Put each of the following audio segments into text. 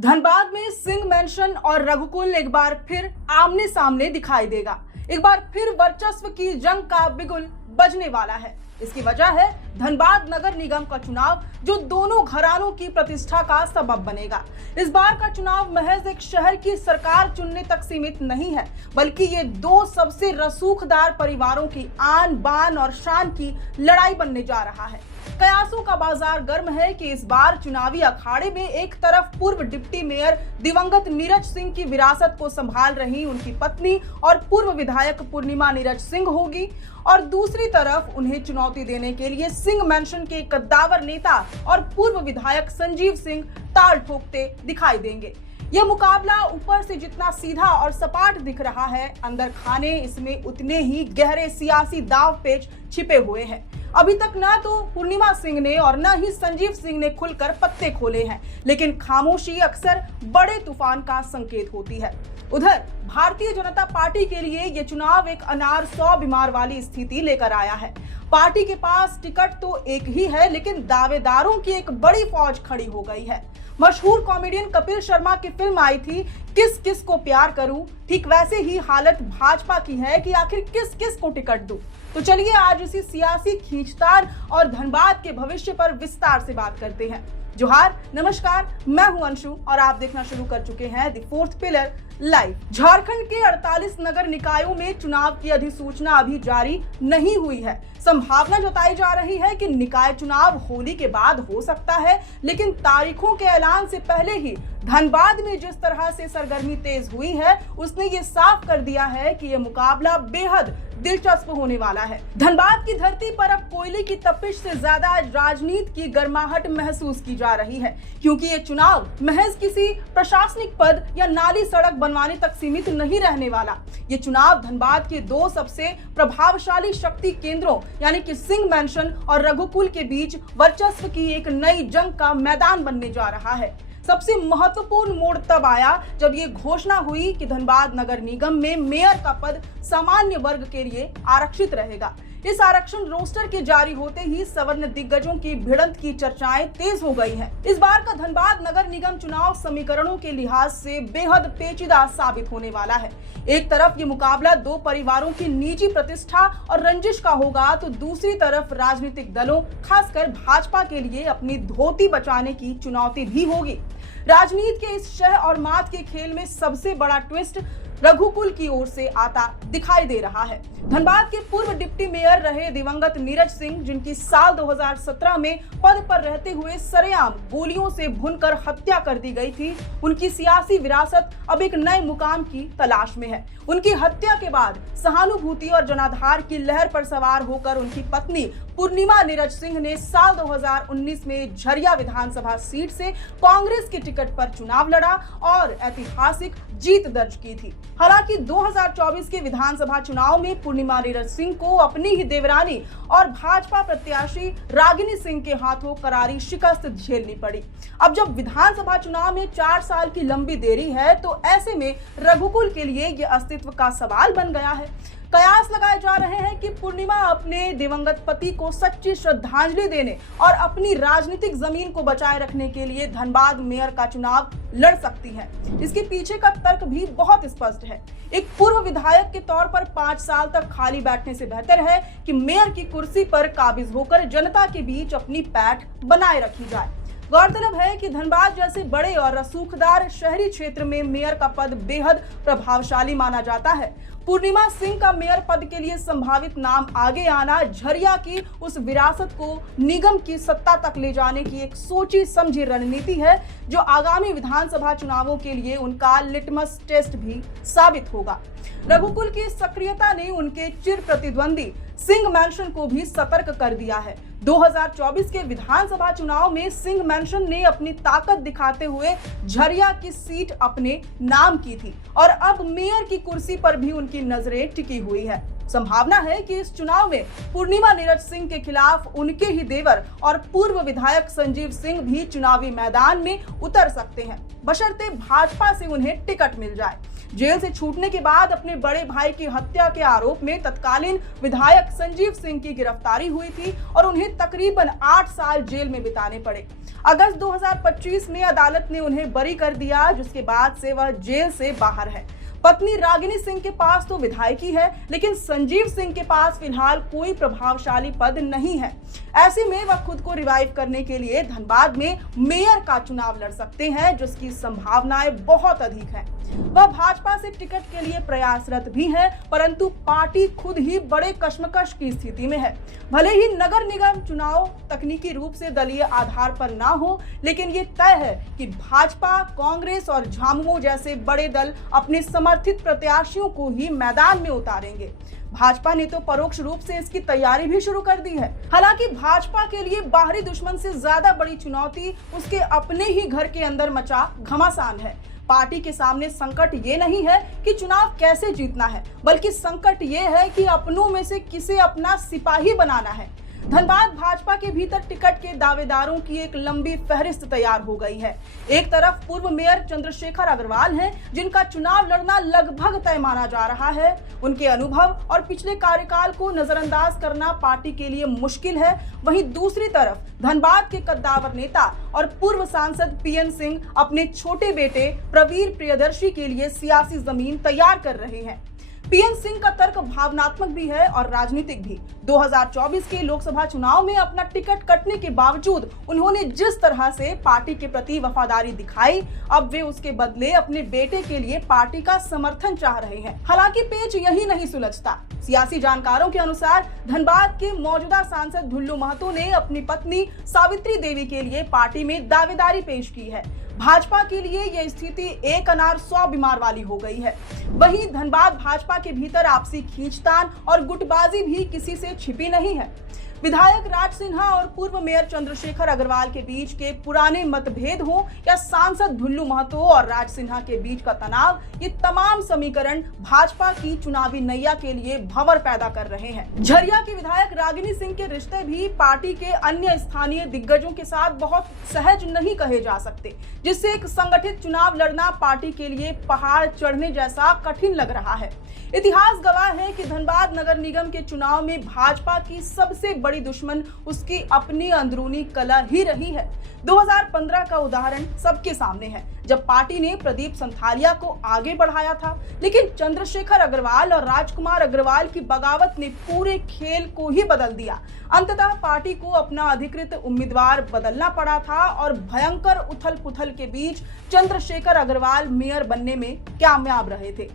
धनबाद में सिंह मेंशन और रघुकुल एक बार फिर आमने सामने दिखाई देगा। एक बार फिर वर्चस्व की जंग का बिगुल बजने वाला है। इसकी वजह है धनबाद नगर निगम का चुनाव, जो दोनों घरानों की प्रतिष्ठा का सबब बनेगा। इस बार का चुनाव महज एक शहर की सरकार चुनने तक सीमित नहीं है, बल्कि ये दो सबसे रसूखदार परिवारों की आन बान और शान की लड़ाई बनने जा रहा है। कयासों का बाजार गर्म है कि इस बार चुनावी अखाड़े में एक तरफ पूर्व डिप्टी मेयर दिवंगत नीरज सिंह की विरासत को संभाल रही उनकी पत्नी और पूर्व विधायक पूर्णिमा नीरज सिंह होगी, और दूसरी तरफ उन्हें चुनौती देने के लिए सिंह मेंशन के कद्दावर नेता और पूर्व विधायक संजीव सिंह ताल ठोकते दिखाई देंगे। यह मुकाबला ऊपर से जितना सीधा और सपाट दिख रहा है, अंदर खाने इसमें उतने ही गहरे सियासी दांव पेच छिपे हुए हैं। अभी तक न तो पूर्णिमा सिंह ने और न ही संजीव सिंह ने खुलकर पत्ते खोले हैं, लेकिन खामोशी अक्सर बड़े तूफान का संकेत होती है। उधर भारतीय जनता पार्टी के लिए यह चुनाव एक अनार 100 बीमार वाली स्थिति लेकर आया है। पार्टी के पास टिकट तो एक ही है, लेकिन दावेदारों की एक बड़ी फौज खड़ी हो गई है। मशहूर कॉमेडियन कपिल शर्मा की फिल्म आई थी किस किस को प्यार करूं, ठीक वैसे ही हालत भाजपा की है कि आखिर किस किस को टिकट दूं। तो चलिए आज इसी सियासी खींचतान और धनबाद के भविष्य पर विस्तार से बात करते हैं। जोहार, नमस्कार, मैं हूं अंशु और आप देखना शुरू कर चुके हैं the fourth pillar live. Jharkhand के 48 नगर निकायों में चुनाव की अधिसूचना अभी जारी नहीं हुई है। संभावना जताई जा रही है कि निकाय चुनाव होली के बाद हो सकता है, लेकिन तारीखों के ऐलान से पहले ही धनबाद में जिस तरह से सरगर्मी तेज हुई है, उसने ये साफ कर दिया है कि यह मुकाबला बेहद दिलचस्प होने वाला है। धनबाद की धरती पर अब कोयले की तपिश से ज्यादा राजनीति की गर्माहट महसूस की जा रही है, क्योंकि ये चुनाव महज किसी प्रशासनिक पद या नाली सड़क बनवाने तक सीमित नहीं रहने वाला। ये चुनाव धनबाद के दो सबसे प्रभावशाली शक्ति केंद्रों यानी कि सिंह मेंशन और रघुकुल के बीच वर्चस्व की एक नई जंग का मैदान बनने जा रहा है। सबसे महत्वपूर्ण मोड़ तब आया जब ये घोषणा हुई कि धनबाद नगर निगम में मेयर का पद सामान्य वर्ग के लिए आरक्षित रहेगा। इस आरक्षण रोस्टर के जारी होते ही सवर्ण दिग्गजों की भिड़ंत की चर्चाएं तेज हो गई हैं। इस बार का धनबाद नगर निगम चुनाव समीकरणों के लिहाज से बेहद पेचीदा साबित होने वाला है। एक तरफ ये मुकाबला दो परिवारों की निजी प्रतिष्ठा और रंजिश का होगा, तो दूसरी तरफ राजनीतिक दलों, खासकर भाजपा के लिए अपनी धोती बचाने की चुनौती भी होगी। राजनीति के इस शह और मात के खेल में सबसे बड़ा ट्विस्ट रघुकुल की ओर से आता दिखाई दे रहा है। धनबाद के पूर्व डिप्टी मेयर रहे दिवंगत नीरज सिंह, जिनकी साल 2017 में पद पर रहते हुए सरेआम गोलियों से भूनकर हत्या कर दी गई थी, उनकी सियासी विरासत अब एक नए मुकाम की तलाश में है। उनकी हत्या के बाद सहानुभूति और जनाधार की लहर पर सवार होकर उनकी पत्नी पूर्णिमा नीरज सिंह ने साल 2019 में झरिया विधानसभा सीट से कांग्रेस के टिकट पर चुनाव लड़ा और ऐतिहासिक जीत दर्ज की थी। हालांकि 2024 के विधानसभा चुनाव में पूर्णिमा नीरज सिंह को अपनी ही देवरानी और भाजपा प्रत्याशी रागिनी सिंह के हाथों करारी शिकस्त झेलनी पड़ी। अब जब विधानसभा चुनाव में 4 साल की लंबी देरी है, तो ऐसे में रघुकुल के लिए ये अस्तित्व का सवाल बन गया है। कयास लगाए जा रहे हैं कि पूर्णिमा अपने दिवंगत पति को सच्ची श्रद्धांजलि देने और अपनी राजनीतिक जमीन को बचाए रखने के लिए धनबाद मेयर का चुनाव लड़ सकती है। इसके पीछे का तर्क भी बहुत स्पष्ट है। एक पूर्व विधायक के तौर पर 5 साल तक खाली बैठने से बेहतर है कि मेयर की कुर्सी पर काबिज होकर जनता के बीच अपनी पैठ बनाए रखी जाए। गौरतलब है कि धनबाद जैसे बड़े और रसूखदार शहरी क्षेत्र में मेयर का पद बेहद प्रभावशाली माना जाता है। पूर्णिमा सिंह का मेयर पद के लिए संभावित नाम आगे आना झरिया की उस विरासत को निगम की सत्ता तक ले जाने की एक सोची समझी रणनीति है, जो आगामी विधानसभा चुनावों के लिए उनका लिटमस टेस्ट भी साबित होगा। रघुकुल की सक्रियता ने उनके चिर प्रतिद्वंदी सिंह मेंशन को भी सतर्क कर दिया है। 2024 के विधानसभा चुनाव में सिंह मेंशन ने अपनी ताकत दिखाते हुए झरिया की सीट अपने नाम की थी और अब मेयर की कुर्सी पर भी उनकी नजरें टिकी हुई है। संभावना है कि इस चुनाव में पूर्णिमा नीरज सिंह के खिलाफ उनके ही देवर और पूर्व विधायक संजीव सिंह भी चुनावी मैदान में उतर सकते हैं, बशर्ते भाजपा से उन्हें टिकट मिल जाए। जेल से छूटने के बाद अपने बड़े भाई की हत्या के आरोप में तत्कालीन विधायक संजीव सिंह की गिरफ्तारी हुई थी और उन्हें तकरीबन 8 साल जेल में बिताने पड़े। अगस्त 2025 में अदालत ने उन्हें बरी कर दिया, जिसके बाद से वह जेल से बाहर है। पत्नी रागिनी सिंह के पास तो विधायकी है, लेकिन संजीव सिंह के पास फिलहाल कोई प्रभावशाली पद नहीं है। ऐसे में वह खुद को रिवाइव करने के लिए धनबाद में मेयर का चुनाव लड़ सकते हैं, जिसकी संभावनाएं बहुत अधिक हैं। वह भाजपा से टिकट के लिए प्रयासरत भी है, परंतु पार्टी खुद ही बड़े कश्मकश की स्थिति में है। भले ही नगर निगम चुनाव तकनीकी रूप से दलीय आधार पर ना हो, लेकिन ये तय है कि भाजपा, कांग्रेस और झामुमो जैसे बड़े दल अपने समर्थित प्रत्याशियों को ही मैदान में उतारेंगे। भाजपा ने तो परोक्ष रूप से इसकी तैयारी भी शुरू कर दी है। हालांकि भाजपा के लिए बाहरी दुश्मन से ज्यादा बड़ी चुनौती उसके अपने ही घर के अंदर मचा घमासान है। पार्टी के सामने संकट ये नहीं है कि चुनाव कैसे जीतना है, बल्कि संकट ये है कि अपनों में से किसे अपना सिपाही बनाना है। धनबाद भाजपा के भीतर टिकट के दावेदारों की एक लंबी फहरिस्त तैयार हो गई है। एक तरफ पूर्व मेयर चंद्रशेखर अग्रवाल हैं, जिनका चुनाव लड़ना लगभग तय माना जा रहा है। उनके अनुभव और पिछले कार्यकाल को नजरअंदाज करना पार्टी के लिए मुश्किल है। वहीं दूसरी तरफ धनबाद के कद्दावर नेता और पूर्व सांसद पीएन सिंह अपने छोटे बेटे प्रवीर प्रियदर्शी के लिए सियासी जमीन तैयार कर रहे हैं। पीएन सिंह का तर्क भावनात्मक भी है और राजनीतिक भी। 2024 के लोकसभा चुनाव में अपना टिकट कटने के बावजूद उन्होंने जिस तरह से पार्टी के प्रति वफादारी दिखाई, अब वे उसके बदले अपने बेटे के लिए पार्टी का समर्थन चाह रहे हैं। हालांकि पेच यही नहीं सुलझता। सियासी जानकारों के अनुसार धनबाद के मौजूदा सांसद ढुल्लू महतो ने अपनी पत्नी सावित्री देवी के लिए पार्टी में दावेदारी पेश की है। भाजपा के लिए यह स्थिति एक अनार 100 बीमार वाली हो गई है। वहीं धनबाद भाजपा के भीतर आपसी खींचतान और गुटबाजी भी किसी से छिपी नहीं है। विधायक राज सिन्हा और पूर्व मेयर चंद्रशेखर अग्रवाल के बीच के पुराने मतभेद हो या सांसद ढुल्लू महतो और राज सिन्हा के बीच का तनाव, ये तमाम समीकरण भाजपा की चुनावी नैया के लिए भंवर पैदा कर रहे हैं। झरिया की विधायक रागिनी सिंह के रिश्ते भी पार्टी के अन्य स्थानीय दिग्गजों के साथ बहुत सहज नहीं कहे जा सकते, जिससे एक संगठित चुनाव लड़ना पार्टी के लिए पहाड़ चढ़ने जैसा कठिन लग रहा है। इतिहास गवाह है कि धनबाद नगर निगम के चुनाव में भाजपा की सबसे बड़ी दुश्मन उसकी अपनी अंदरूनी कला ही रही है। 2015 का उदाहरण सबके सामने है, जब पार्टी ने प्रदीप संथालिया को आगे बढ़ाया था, लेकिन चंद्रशेखर अग्रवाल और राजकुमार अग्रवाल की बगावत ने पूरे खेल को ही बदल दिया। अंततः पार्टी को अपना अधिकृत उम्मीदवार बदलना पड़ा था और भयंकर उथल पुथल के बीच चंद्रशेखर अग्रवाल मेयर बनने में कामयाब रहे थे।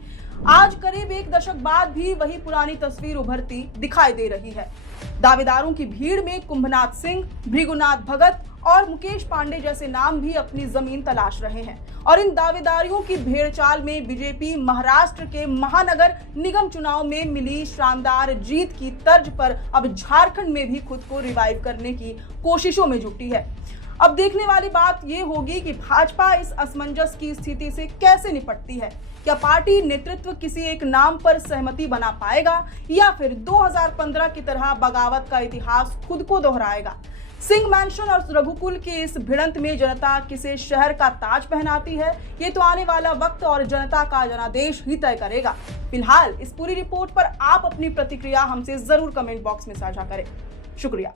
आज करीब एक दशक बाद भी वही पुरानी तस्वीर उभरती दिखाई दे रही है। दावेदारों की भीड़ में कुंभनाथ सिंह, भृगुनाथ भगत और मुकेश पांडे जैसे नाम भी अपनी जमीन तलाश रहे हैं और इन दावेदारियों की भेड़चाल में बीजेपी महाराष्ट्र के महानगर निगम चुनाव में मिली शानदार जीत की तर्ज पर अब झारखंड में भी खुद को रिवाइव करने की कोशिशों में जुटी है। अब देखने वाली बात यह होगी कि भाजपा इस असमंजस की स्थिति से कैसे निपटती है। क्या पार्टी नेतृत्व किसी एक नाम पर सहमति बना पाएगा या फिर 2015 की तरह बगावत का इतिहास खुद को दोहराएगा। सिंह मैंशन और रघुकुल की इस भिड़ंत में जनता किसे शहर का ताज पहनाती है, ये तो आने वाला वक्त और जनता का जनादेश ही तय करेगा। फिलहाल इस पूरी रिपोर्ट पर आप अपनी प्रतिक्रिया हमसे जरूर कमेंट बॉक्स में साझा करें। शुक्रिया।